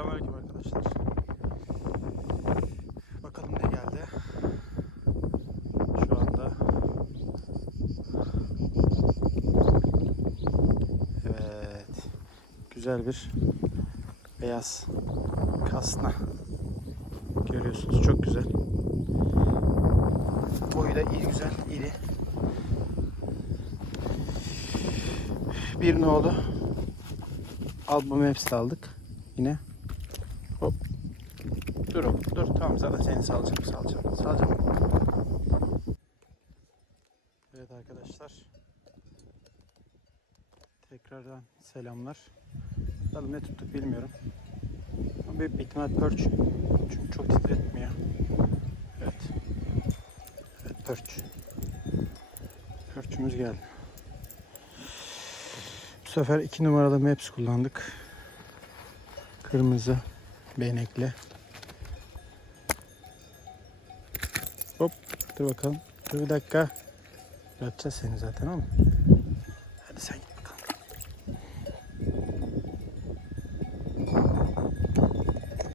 Selamünaleyküm arkadaşlar. Bakalım ne geldi. Şu anda Evet. Güzel bir beyaz kasna. Görüyorsunuz çok güzel. Boyu da iyi güzel, iri. Bir nolu albüm hepsi aldık. Yine. Hop. Dur oğlum, dur. Tamam zaten seni salacağım, salacağım, salacağım. Evet arkadaşlar. Tekrardan selamlar. Bakalım ne tuttuk bilmiyorum. Ama büyük bir ihtimal perch. Çünkü çok titretmiyor. Evet. Evet perch. Perch'ümüz geldi. Bu sefer iki numaralı maps kullandık. Kırmızı benekli. Hop dur bakalım. Dur bir dakika. Bırakacağız seni zaten ama. Hadi sen git.